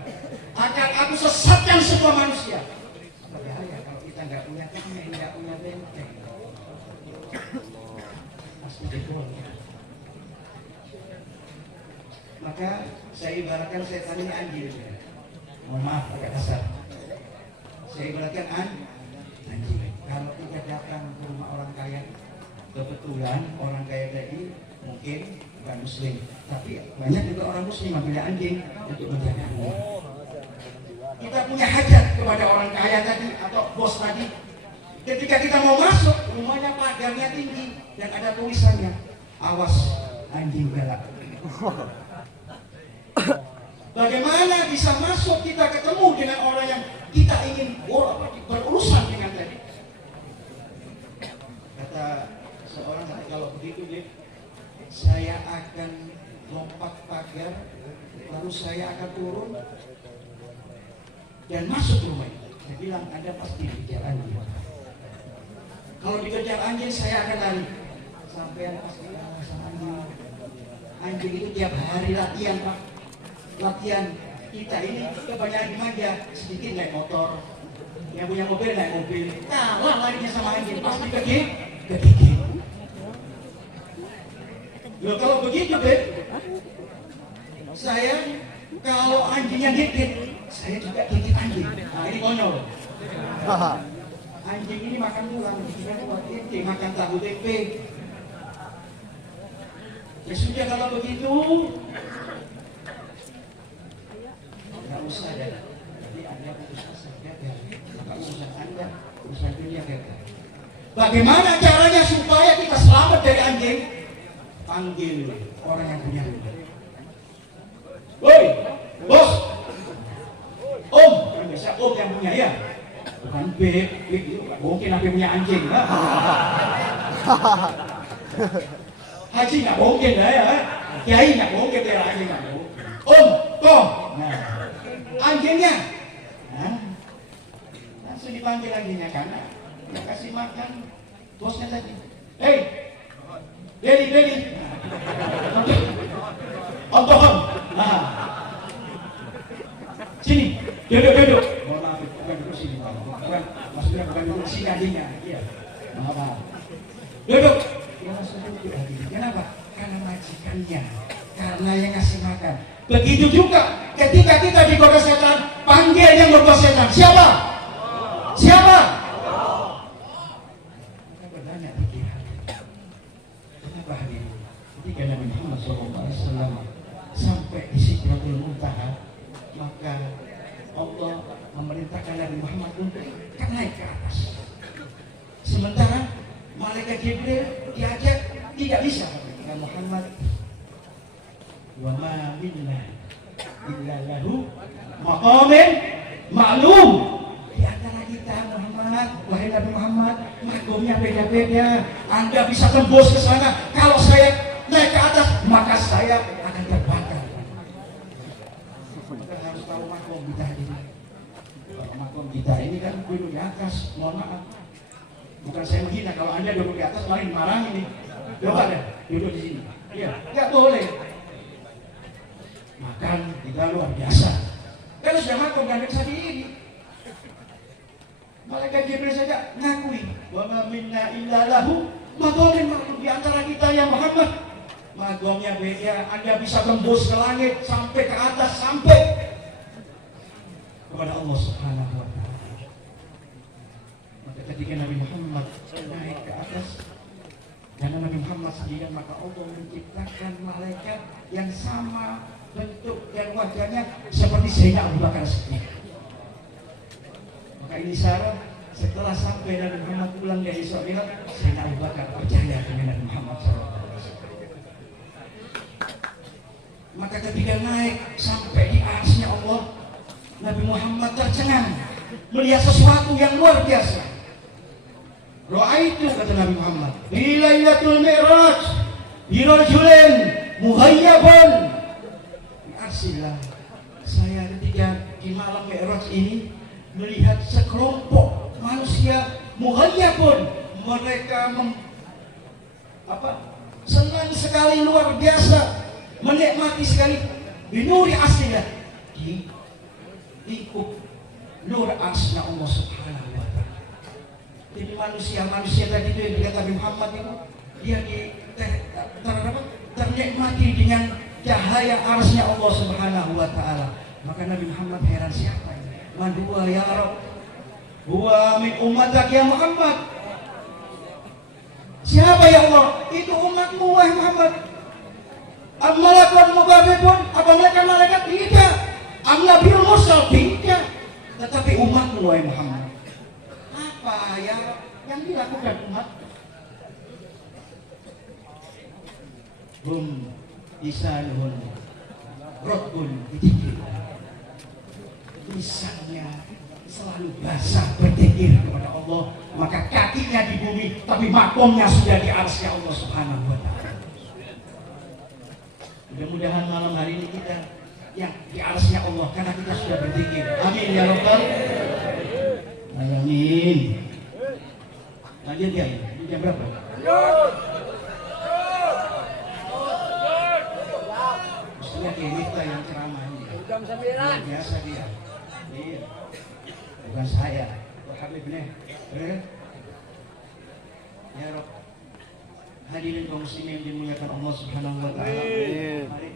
akan aku sesatkan semua manusia. Bahaya kalau kita nggak punya tameng, nggak punya benteng. Pasti jebol. Maka saya ibaratkan setan ini anjing. Mohon maaf agak kasar. Saya ibaratkan anjing. Kalau kita datang ke rumah orang kaya, kebetulan orang kaya tadi mungkin bukan muslim, tapi banyak juga orang muslim ambil anjing untuk menjaga rumah. Kita punya hajat kepada orang kaya tadi atau bos tadi. Ketika kita mau masuk, rumahnya pagarnya tinggi dan ada tulisannya, awas anjing galak. Bagaimana bisa masuk kita ketemu dengan orang yang kita ingin berurusan dengan tadi? Kata seorang tadi, kalau begitu deh, saya akan lompat pagar, lalu saya akan turun dan masuk rumah itu. Saya bilang, Anda pasti dikejar anjing. Kalau dikejar anjing, saya akan lari. Sampai pasti sama anjing. Anjing itu tiap hari latihan, Pak. Latihan. Kita ini kebanyakan dimanja, sedikit naik motor. Yang punya mobil naik mobil. Kalah larinya sama anjing, pasti kegigit. Loh kalau begitu, Beb, saya kalau anjingnya gigit, saya juga gigit anjing. Nah ini konyol. Anjing ini makan tulang, kita buat tempe, makan tahu tempe. Ya sudah kalau begitu, nggak usah ada. Jadi Anda putus asa gagal. Maka urusan Anda, urusan dunia gagal. Bagaimana caranya supaya kita selamat dari anjing? Panggil orang yang punya rumah. Woi, bos, om, biasa om yang punya ya. Bukan beb, itu mungkin apa punya anjing. Haji nggak mungkin lah ya, kiai nggak mungkin dia anjing nggak mungkin. Om, toh, nah, anjingnya, nah, langsung dipanggil anjingnya karena dia kasih makan bosnya tadi. Hei, Beli, om tohon, nah, sini, duduk. Mohon maaf, bukan duduk sini, bukan, maksudnya bukan duduk sini anjingnya, iya, maaf. Duduk. Dia langsung duduk lagi. Kenapa? Karena majikannya, karena yang ngasih makan. Begitu juga ketika kita digoda setan, panggil yang berbuat setan. Siapa? Siapa? Kita bertanya pikiran. Kenapa hari ini? Ketika Nabi Muhammad SAW sampai di Sidratul Muntaha, maka Allah memerintahkan Nabi Muhammad untuk naik ke atas. Sementara malaikat Jibril diajak tidak bisa. Nabi Muhammad, wa ma minna illa lahu maqamin ma'lum. Di antara kita Muhammad, wahai Nabi Muhammad, makomnya beda-beda. Anda bisa tembus ke sana. Kalau saya naik ke atas, maka saya akan terbakar. Kita harus tahu makom kita ini. Makom kita ini kan duduk di atas. Mohon maaf. Bukan saya menghina, kalau Anda duduk di atas malah dimarahin ini. Coba deh, duduk di sini. Iya, nggak boleh. Makan kita luar biasa. Kalau sudah makan nggak bisa diri. Malaikat Jibril saja ngakui, wa ma minna illa lahu maqamin ma'lum. Di antara kita yang Muhammad, maqamnya beda. Anda bisa tembus ke langit sampai ke atas, sampai kepada Allah Subhanahu wa Ta'ala. Ketika Nabi Muhammad naik ke atas, karena Nabi Muhammad sendirian, maka Allah menciptakan malaikat yang sama bentuk dan wajahnya seperti Sayyidina Abu Bakar Siddiq. Maka ini syarat setelah sampai Nabi Muhammad pulang dari Isra Mi'raj, Sayyidina Abu Bakar percaya dengan Nabi Muhammad SAW. Maka ketika naik sampai di arsy Allah, Nabi Muhammad tercengang melihat sesuatu yang luar biasa. Ra'aitu, kata Nabi Muhammad, di Lailatul Mi'raj birajulin muhayyabun bi arsillah. Saya ketika di malam Mi'raj ini melihat sekelompok manusia muhayyabun, mereka senang sekali, luar biasa, menikmati sekali binuri aslinya, lingkup nur arsy-Nya Allah Subhanahu wa taala. Jadi manusia tadi itu yang dikatakan Nabi Muhammad itu dia ternikmati dengan cahaya arsy-Nya Allah Subhanahu wa taala. Maka Nabi Muhammad heran, siapa ini? Man huwa ya Rabb? Huwa min ummatak ya Muhammad. Siapa ya Allah? Itu umatmu wahai Muhammad. Al-malakul muqarrabun, apa malaikat? Tidak. An-nabiyul mursal, tidak. Tetapi umatmu wahai Muhammad. Apa yang dilakukan umat? Lisanuhum rotbun dzikr. Lisannya selalu basah berzikir kepada Allah, maka kakinya di bumi tapi makomnya sudah di arsy Allah Subhanahu wa taala. Mudah-mudahan malam hari ini kita yang di arsy Allah karena kita sudah berzikir. Amin ya rabbal alamin. Lanjut ya, ini jam berapa? Mestinya kita yang ceramah ini. Jam 9. Biasa dia. Iya. Bukan saya. Tuh Habib nih. Ya Rabb. Hadirin kaum muslimin yang dimuliakan Allah Subhanahu wa taala. Mari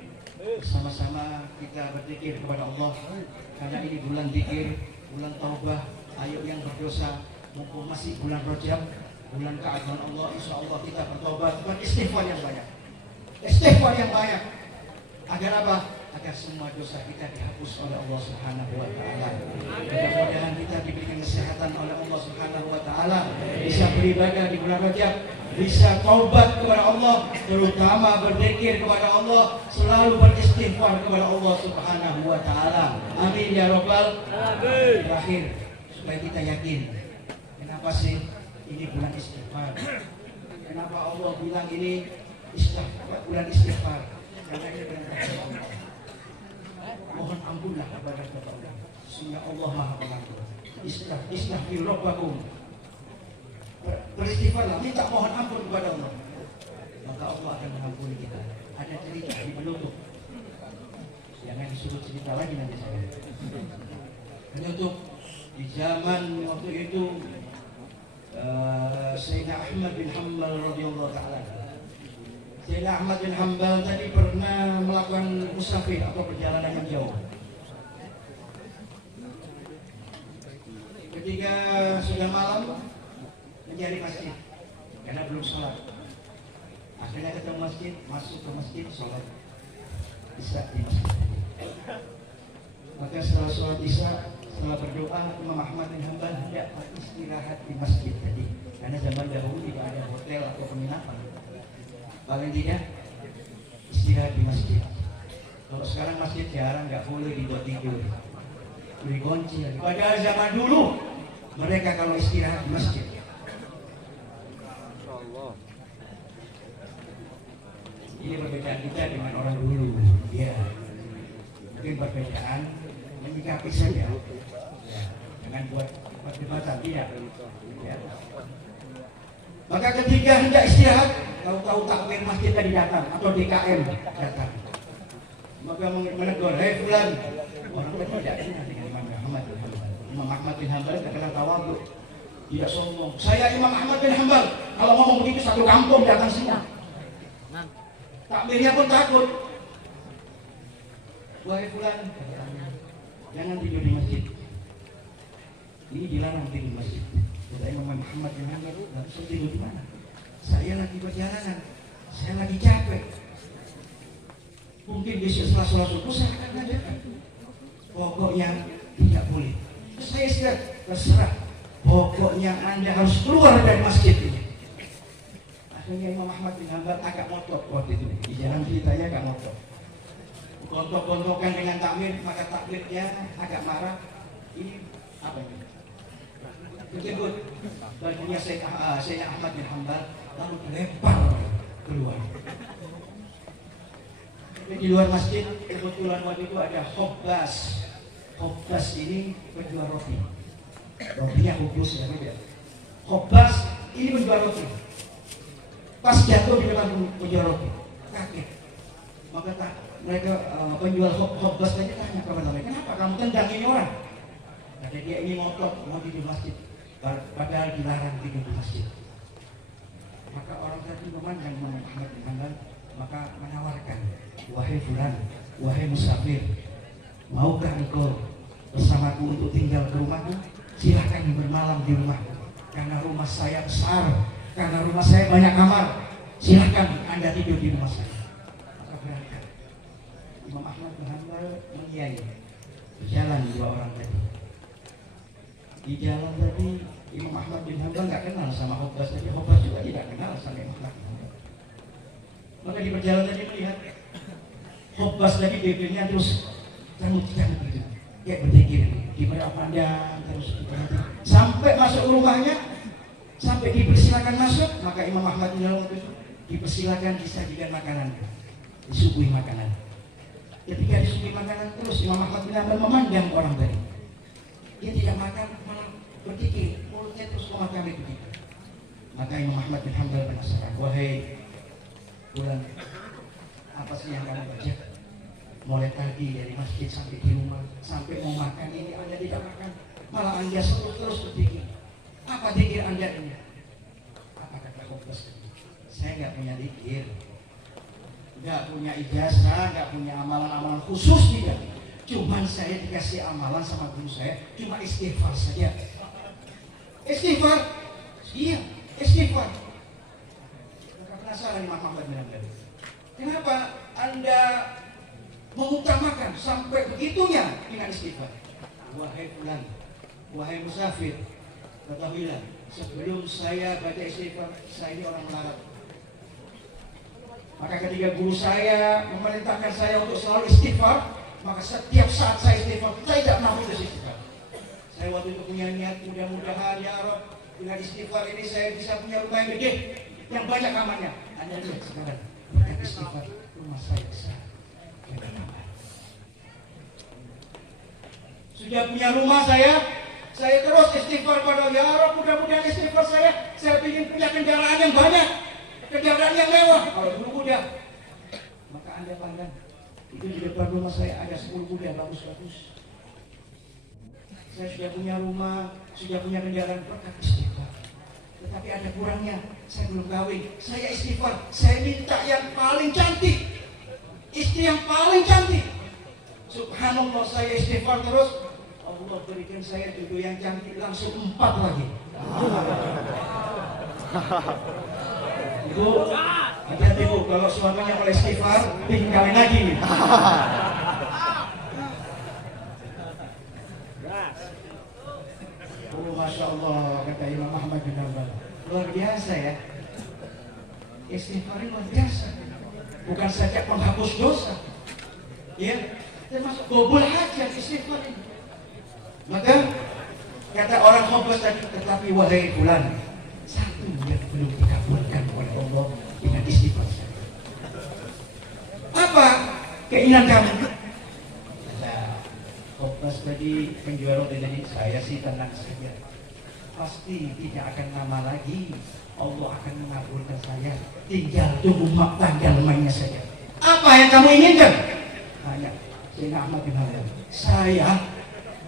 sama-sama kita berzikir kepada Allah. Karena ini bulan zikir, bulan taubah. Ayo yang berdosa, mumpung masih bulan Rajab, bulan keagungan Allah, insyaallah kita bertobat, beristighfar yang banyak. Istighfar yang banyak. Agar apa? Agar semua dosa kita dihapus oleh Allah Subhanahu wa taala. Mudah-mudahan kita diberikan kesehatan oleh Allah Subhanahu wa taala, bisa beribadah di bulan Rajab, bisa taubat kepada Allah, terutama berzikir kepada Allah, selalu beristighfar kepada Allah Subhanahu wa taala. Amin ya rabbal alamin. Terakhir, supaya kita yakin. Kenapa sih ini bulan istighfar? Kenapa Allah bilang ini bulan istighfar? Karena ini bulan Allah. Mohon ampunlah kepada Allah. Sehingga Allah Maha Pengampun. Istighfar rabbakum. Beristighfarlah, minta mohon ampun kepada Allah. Maka Allah akan mengampuni kita. Ada cerita di penutup. Jangan disuruh cerita lagi nanti saya. Penutup di zaman waktu itu Sayyidina Ahmad bin Hanbal radhiyallahu taala. Sayyidina Ahmad bin Hanbal tadi pernah melakukan musafir atau perjalanan yang jauh. Ketika sudah malam mencari masjid karena belum sholat. Akhirnya ketemu masjid, masuk ke masjid, sholat Isya di masjid. Maka setelah sholat Isya, setelah berdoa, Imam Ahmad bin Hanbal hendak istirahat di masjid tadi. Karena zaman dahulu tidak ada hotel atau penginapan. Paling tidak istirahat di masjid. Kalau sekarang masjid jarang, nggak boleh dibuat tidur, beri kunci. Padahal zaman dulu mereka kalau istirahat di masjid. Ini perbedaan kita dengan orang dulu. Ya, mungkin perbedaan menyikapi saja. Ya, jangan buat perdebatan tidak. Ya. Maka ketika hendak istirahat, tahu-tahu takmir masjid tadi datang atau DKM datang. Maka menegur, hei fulan, orang tadi tidak kenal dengan Imam Ahmad bin Hanbal. Imam Ahmad bin Hanbal terkenal tawadhu, tidak sombong. Saya Imam Ahmad bin Hanbal, kalau ngomong begitu satu kampung datang semua. Takmirnya pun takut. Wahai fulan, jangan tidur di masjid. Ini dilarang tidur di masjid. Kata Imam Muhammad bin Hanbal, lalu saya tidur di mana? Saya lagi perjalanan, saya lagi capek. Mungkin besok setelah sholat subuh saya akan ngajarkan. Pokoknya tidak boleh. Saya sudah terserah. Pokoknya Anda harus keluar dari masjid ini. Akhirnya Imam Ahmad bin Hanbal agak ngotot waktu itu. Di jalan ceritanya agak ngotot. Gontok-gontokan dengan takmir, maka takmirnya agak marah. Ini apa ini? Kejebut bajunya Sayyidina Ahmad bin Hanbal lalu dilempar keluar. Di luar masjid kebetulan waktu itu ada Khobbas. Khobbas ini penjual roti. Rotinya khusus ya beda. Khobbas ini penjual roti. Pas jatuh di depan penjual roti, kaget. Maka mereka penjual hobas tadi tanya kepada mereka, kenapa kamu tendang ini orang? Kata dia, ini motor mau di masjid, padahal dilarang tidur di masjid. Maka orang tadi memandang Imam Ahmad bin Hanbal, maka menawarkan, wahai fulan, wahai musafir, maukah engkau bersamaku untuk tinggal ke rumahku? Silahkan bermalam di rumahku, karena rumah saya besar, karena rumah saya banyak kamar. Silahkan Anda tidur di rumah saya. Maka berangkat Imam Ahmad bin Hanbal mengiyayi. Berjalan dua orang tadi. Di jalan tadi Imam Ahmad bin Hanbal nggak kenal sama Hobas tadi. Hobas juga tidak kenal sama Imam Ahmad bin Hanbal. Maka di perjalanan tadi melihat Hobas tadi bibirnya terus cangut-cangut gitu. Kayak berzikir, diberi pandang terus diperhatikan. Sampai masuk rumahnya, sampai dipersilakan masuk, maka Imam Ahmad bin Hanbal itu dipersilakan disajikan makanan, disuguhi makanan. Ketika disuguhi makanan terus Imam Ahmad bin Hanbal memandang orang tadi. Dia tidak makan, malah berzikir, mulutnya terus mengatami begitu. Maka Imam Ahmad bin Hanbal penasaran, wahai bulan, apa sih yang kamu baca? Mulai tadi dari masjid sampai di rumah, sampai mau makan ini Anda tidak makan, malah Anda terus berzikir. Apa zikir Anda ini? Apa kata Hobas? Saya nggak punya zikir, nggak punya ijazah, nggak punya amalan-amalan khusus tidak. Cuman saya dikasih amalan sama guru saya, cuma istighfar saja. Istighfar? Iya, istighfar. Maka penasaran Imam Ahmad bin Hanbal. Kenapa Anda mengutamakan sampai begitunya dengan istighfar? Wahai fulan, wahai musafir, ketahuilah, sebelum saya baca istighfar, saya ini orang melarat. Maka ketika guru saya memerintahkan saya untuk selalu istighfar, maka setiap saat saya istighfar, saya tidak pernah putus istighfar. Saya waktu itu punya niat, mudah-mudahan ya Rabb, dengan istighfar ini saya bisa punya rumah yang gede, yang banyak kamarnya. Anda lihat sekarang, berkat istighfar, rumah saya besar. Sudah punya rumah saya terus istighfar pada ya Rabb, mudah-mudahan istighfar saya ingin punya kendaraan yang banyak, kendaraan yang mewah. Kalau dulu kuda, maka Anda pandang, itu di depan rumah saya ada 10 kuda bagus-bagus. Saya sudah punya rumah, sudah punya kendaraan, berkat istighfar. Tetapi ada kurangnya, saya belum kawin. Saya istighfar, saya minta yang paling cantik, istri yang paling cantik. Subhanallah, saya istighfar terus, Allah berikan saya jodoh yang cantik langsung 4 lagi. Ibu, hati-hati Bu, kalau suaminya mulai istighfar, bikin kawin lagi nih. Oh, Masya Allah, kata Imam Ahmad bin Hanbal, luar biasa ya. Istighfar luar biasa, bukan saja penghapus dosa, ya, termasuk gobul hajat istighfar ini. Maka kata orang Hobas tadi, tetapi wahai fulan, satu yang belum dikabulkan oleh Allah dengan istighfar. Apa keinginan kamu? Kata Hobas tadi, penjual roti tadi, saya sih tenang saja. Pasti tidak akan lama lagi Allah akan mengabulkan saya. Tinggal tunggu tanggal mainnya saja. Apa yang kamu inginkan? Tanya Sayyidina Ahmad bin Hanbal. Saya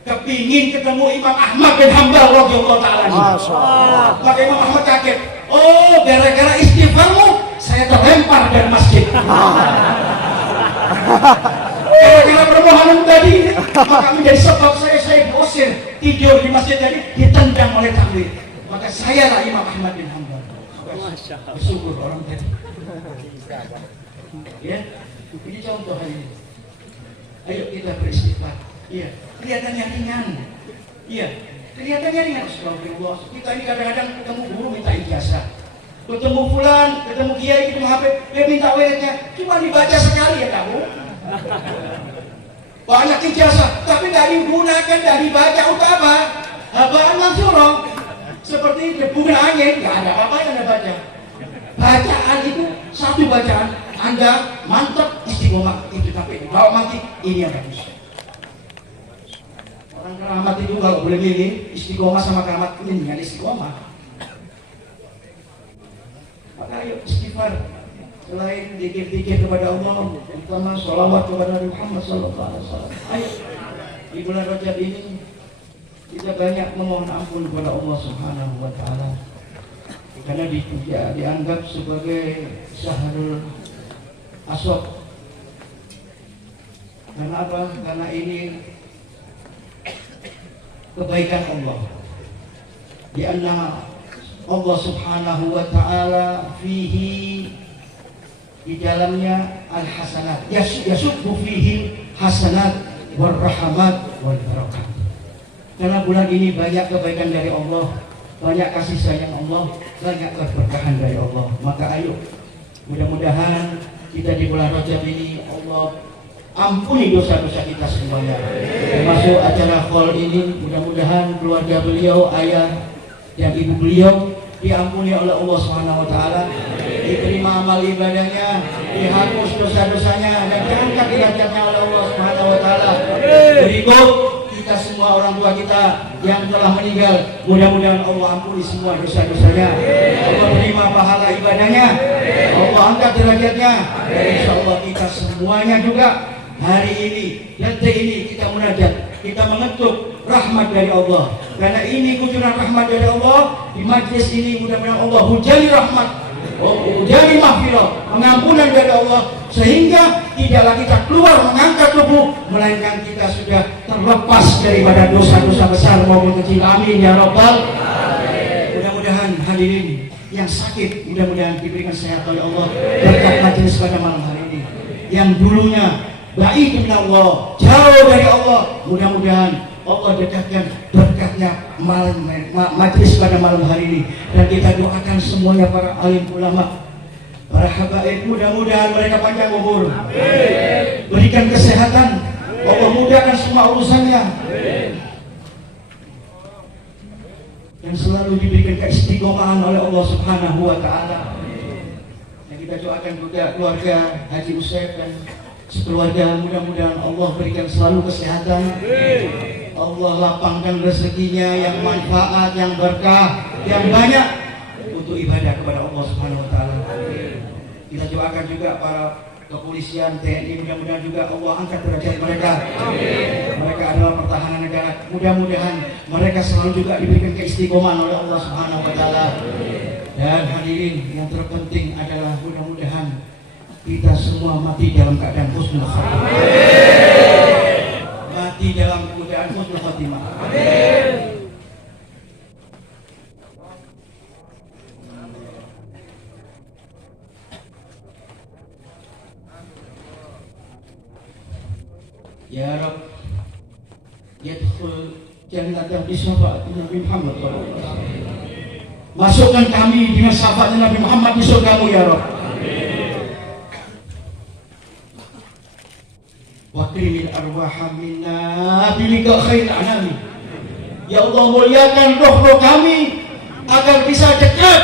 kepingin ketemu Imam Ahmad bin Hanbal radhiyallahu ta'ala. Maka Imam Ahmad kaget. Oh, gara-gara istighfarmu saya terlempar dari masjid. Gara-gara permohonan tadi, maka menjadi sebab saya bosan tidur di masjid tadi, ditendang oleh takbir. Maka saya lah Imam Ahmad bin Hanbal. Bersyukur orang tadi. Ya, ini contoh ini. Ayo kita beristighfar. Iya, kelihatannya ringan. Iya, kelihatannya ringan. Astagfirullah. Kita ini kadang-kadang ketemu guru minta ijazah, ketemu fulan, ketemu kiai, ketemu habib, dia minta wiridnya, cuma dibaca sekali ya kamu. Banyak ijazah, tapi nggak digunakan, nggak dibaca utama. Habaan mansura, seperti debu kena angin, nggak ada apa-apa yang Anda baca. Bacaan itu satu bacaan, Anda mantap istiqomah itu, tapi kalau mati ini yang bagus. Orang keramat itu kalau boleh milih istiqomah sama keramat, ini dengan istiqomah. Maka ayo istighfar. selain dikir-dikir kepada Allah, terutama sholawat kepada Nabi Muhammad SAW. Ayo, di bulan Rajab ini kita banyak memohon ampun kepada Allah Subhanahu wa Ta'ala, karena dianggap sebagai syahrul aswad. Karena apa? Karena ini kebaikan Allah. Di anna Allah Subhanahu wa Ta'ala fihi, di dalamnya al-hasanat, yasubbu fihi hasanat wal rahmat wal barakat. Karena bulan ini banyak kebaikan dari Allah, banyak kasih sayang Allah, banyak keberkahan dari Allah. Maka ayo, mudah-mudahan kita di bulan Rajab ini Allah ampuni dosa-dosa kita semuanya. Termasuk acara haul ini, mudah-mudahan keluarga beliau, ayah dan ibu beliau diampuni oleh Allah Subhanahu wa Ta'ala, diterima amal ibadahnya, dihapus dosa-dosanya, dan diangkat derajatnya oleh Allah Subhanahu wa Ta'ala. Berikut kita semua orang tua kita yang telah meninggal, mudah-mudahan Allah ampuni semua dosa-dosanya, Allah terima pahala ibadahnya, Allah angkat derajatnya, dan insyaallah kita semuanya juga hari ini, detik ini kita munajat, kita mengetuk rahmat dari Allah. Karena ini kucuran rahmat dari Allah. Di majlis ini mudah-mudahan Allah hujani rahmat, hujani maghfirah, pengampunan dari Allah, sehingga tidaklah kita keluar mengangkat tubuh, melainkan kita sudah terlepas daripada dosa-dosa besar maupun kecil. Amin ya rabbal alamin. Mudah-mudahan hadirin yang sakit mudah-mudahan diberikan sehat oleh Allah berkat majlis pada malam hari ini. Yang dulunya baik min Allah, jauh dari Allah, mudah-mudahan Allah dekatkan berkatnya majlis pada malam hari ini. Dan kita doakan semuanya para alim ulama, para habaib, mudah-mudahan mereka panjang umur, berikan kesehatan, Allah mudahkan semua urusannya, dan selalu diberikan keistiqomahan oleh Allah Subhanahu wa Ta'ala. Dan kita doakan juga keluarga Haji Usaid dan sekeluarga, mudah-mudahan Allah berikan selalu kesehatan, Allah lapangkan rezekinya yang manfaat, yang berkah, yang banyak untuk ibadah kepada Allah Subhanahu wa Ta'ala. Kita doakan juga para kepolisian, TNI, mudah-mudahan juga Allah angkat derajat mereka. Mereka adalah pertahanan negara, mudah-mudahan mereka selalu juga diberikan keistiqomahan oleh Allah Subhanahu wa Ta'ala. Dan hadirin, yang terpenting adalah mudah-mudahan kita semua mati dalam keadaan husnul khatimah. Mati dalam keadaan husnul khatimah. Amin. Ya Rabb, yadkhul jannatan bi syafaati Nabi Muhammad sallallahu alaihi wasallam. Masukkan kami dengan syafaatnya Nabi Muhammad di surga-Mu ya Rabb. Wakrimil arwaha minna bilika khair anami. Ya Allah, muliakan roh-roh kami agar bisa dekat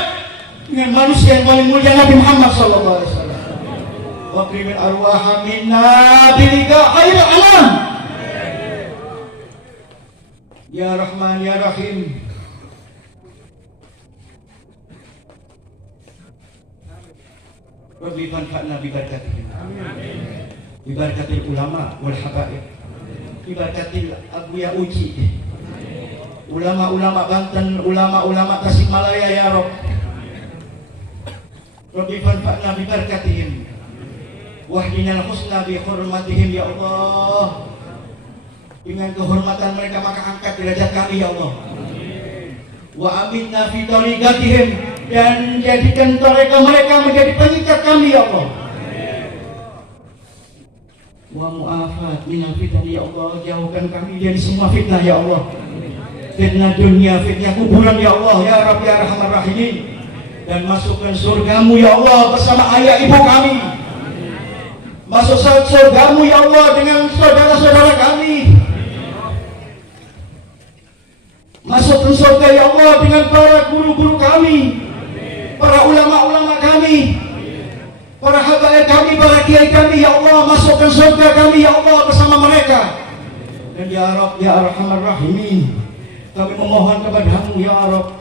dengan manusia yang paling mulia Nabi Muhammad sallallahu alaihi wasallam. Wakrimil arwaha minna bilika khair anam. Ya Rahman ya Rahim. Rabbi fanfa'na bi barakatihim. Amin. Bibarakatil ulama wal habaib, bibarakatil Abuya Uji, ulama-ulama Banten, ulama-ulama Tasikmalaya ya Rabb. Rabbi fanfa'na bibarakatihim wahdinal husna bi hurmatihim ya Allah. Dengan kehormatan mereka maka angkat derajat kami ya Allah. Wa aminna fi tariqatihim, dan jadikan mereka menjadi pengikat kami ya Allah. Wa mu'afat minal fitnah ya Allah, jauhkan kami dari semua fitnah ya Allah. Fitnah dunia, fitnah kuburan ya Allah, ya Rabb ya Rahman Rahimin. Dan masukkan surga-Mu ya Allah bersama ayah ibu kami. Masuk surga-Mu ya Allah dengan saudara-saudara kami. Masukkan surga ya Allah dengan para guru-guru kami, para ulama-ulama kami, para habaib kami, para kiai kami ya Allah. Masukkan surga kami ya Allah bersama mereka. Dan ya Rabb ya Arhamar Rahimin, kami memohon kepada-Mu ya Rabb,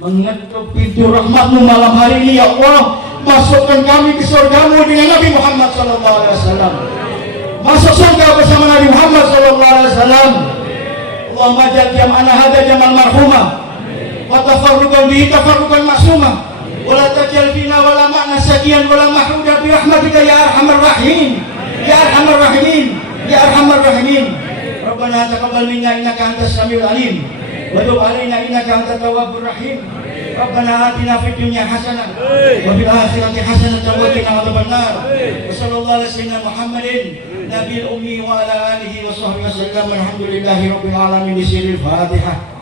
mengetuk pintu rahmat-Mu malam hari ini ya Allah. masukkan kami ke surgamu dengan Nabi Muhammad sallallahu alaihi wasallam. Masuk surga bersama Nabi Muhammad sallallahu alaihi wasallam. Allahumma ja'al jam'ana hadza jam'an marhuma wa tafarruqan bihi tafarruqan ma'suma wa la taj'al fina wala ma'na sakiyan wala mahruda bi rahmatika ya arhamar rahimin ya arhamar rahimin ya arhamar rahimin. Rabbana taqabbal minna innaka antas samiul alim wa tub alaina innaka antat tawwabur rahim. Rabbana atina fid dunya hasanah wa fil akhirati hasanah wa qina adzaban nar. Wa sallallahu ala sayyidina Muhammadin nabiyil ummi wa ala alihi wa sahbihi wasallam. Alhamdulillahi rabbil alamin. Bismillahil Fatihah.